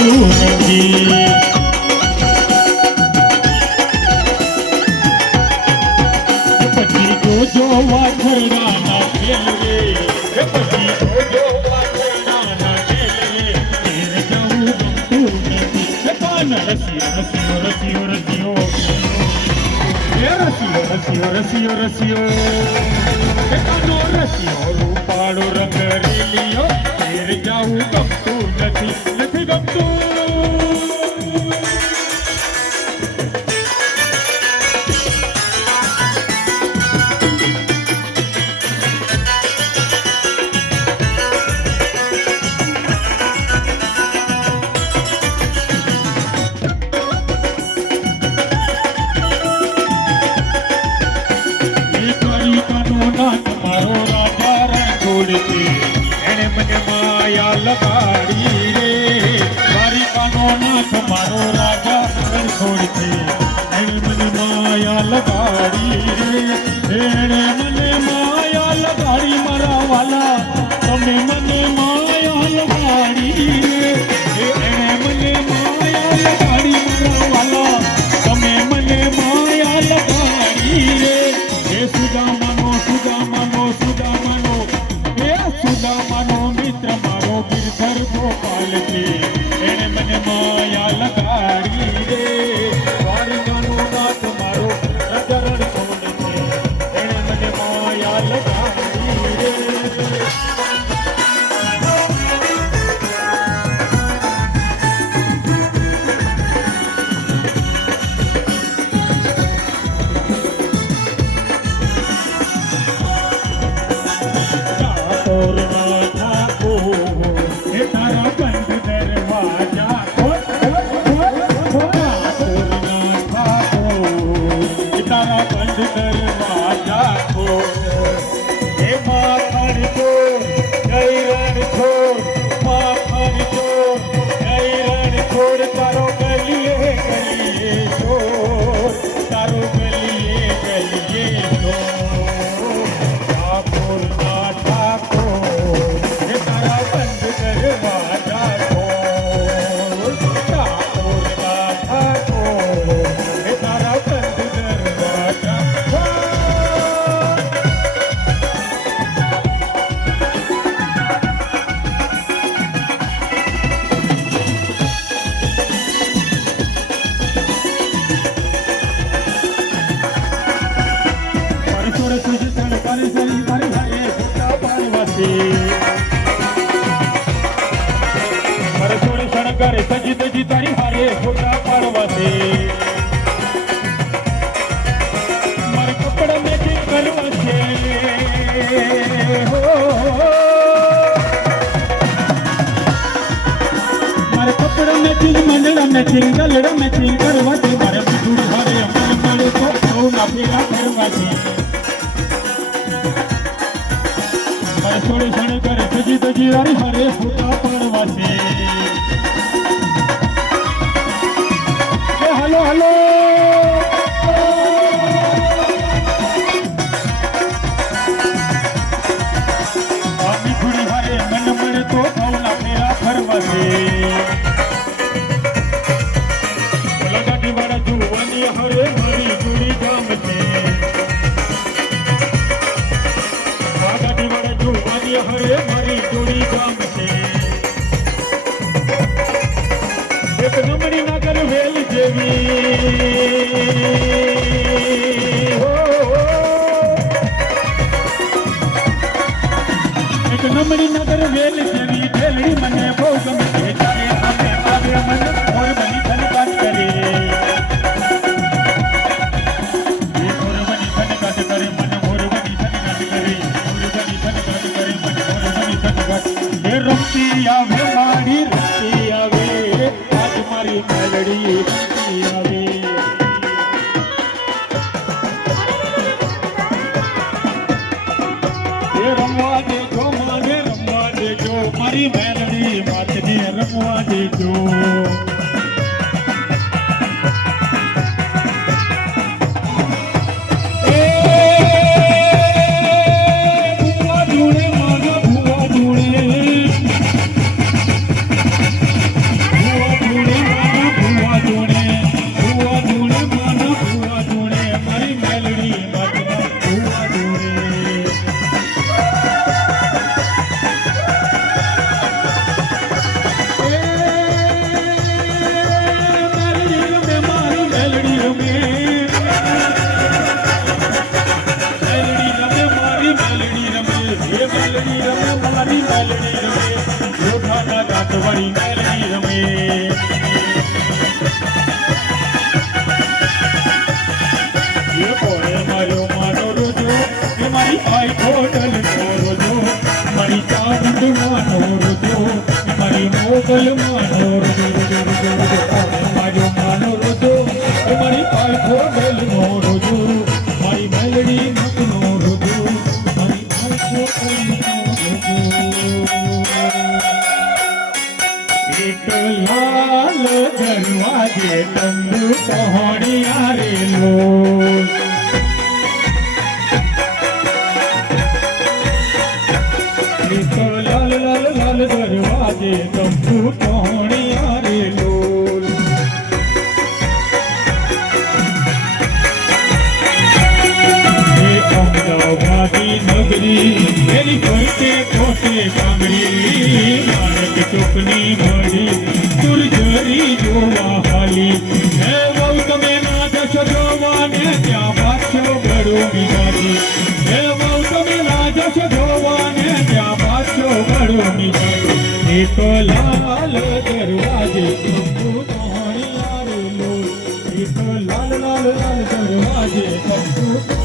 ગમતું નથી. પછી જોજો વાછરડાના ખેલ રે, પછી જોજો વાછરડાના ખેલ રે, ઘેર જવું ગમતું નથી. કાન રસિયો રસિયો રસિયો રસિયો, રસિયો રસિયો રસિયો, કાનો રસિયો રૂપાળો રંગ રેલિયો, ઘેર જવું ગમતું નથી, નથી ગમતું. એને મને માયા લગાડી રે, દ્વારિકાનો નાથ મારો રાજા રણછોડ છે. એને મને માયા લગાડી રે, એને મને માયા લગાડી મારા વાલા, તમે મને માયા લગાડી રે. એને મને માયા લગાડી મારા વાલા, તમે મને માયા લગાડી રે. એ સુદામાનો સુદામાનો સુદામાનો, સુદામાનો મિત્ર મારો ગિરધર ગોપાલ છે. એને મને માયા લગાડી રે, દ્વારિકાનો નાથ મારો રાજા રણછોડ છે. એને મને માયા લગાડી રે. સજી તજી તારી હારે ફોટા પાડવાથી, મારે કપડા મેચિંગ કરવા છે. મારે કપડા મેચિંગ, મંડળા મેચિંગ, ગલડા મેચિંગ કરવાથી, મારે બીજું હારે અમને મળે તો સૌના ભેગા કરવાથી. મારે થોડે છણે કરે સજી તજી તારી હારે ફોટા પાડવાથી. હલો હલો આમી થોડી હારે મન મળે તો ભાવના ફેરા ફરવાશે. લગાડી વાળા જુવાની હરે મારી જોડી ગામ છે. લગાડી વાળા જુવાની હરે મારી જોડી ગામ છે. એક નમણી નાગર વેલ એક નમણી નગર વેલ જેવી ઢેલડી મને બહુ ગમે છે. ત્યારે અમે આવે મન મોર બની ખનકાટ કરે, મોર બની ખનકાટ કરે, મન મોર બની ખનકાટ કરે, મોર બની ખનકાટ કરે, મન મોર બની ખનકાટ. એ રમતી આવે મારી રમતી આવે, આજ મારી મેલડી રમતી આવે. રમવા દેજો મારે રમવા દેજો, મારી મેલડી માથની ભાઈ ખોડલ રોજો મારી ચામુંડ માનો રોજો મારી મોગલ માનો રોજો મારો માનો રોજો મારી ભાઈ ખોડલ નો રોજો મારી મેલડી મતનો રોજો મારી ભાઈ ખોડલ નો રોજો એક લાલ દરવાજે તંબુ પહોળિયા રે લો લાલ લાલ લાલ દરવાજે તંબુ પહોળિયા રે લોલ એ અમદાવાદી નગરી મેરી ફરતે ખોટે કામડી માણક ચોકની મળી સુરજરી જોવા હાલી હે બહુ તમે ના જશો જોવા ને ત્યાં પાછો બડો બીજાજી હે બહુ તમે ના જશો જોવા ને ત્યાં પાછો બડો બીજાજી એક લાલ દરવાજે તંબુ પહોળિયા રે લોલ એક લાલ લાલ લાલ દરવાજે તંબુ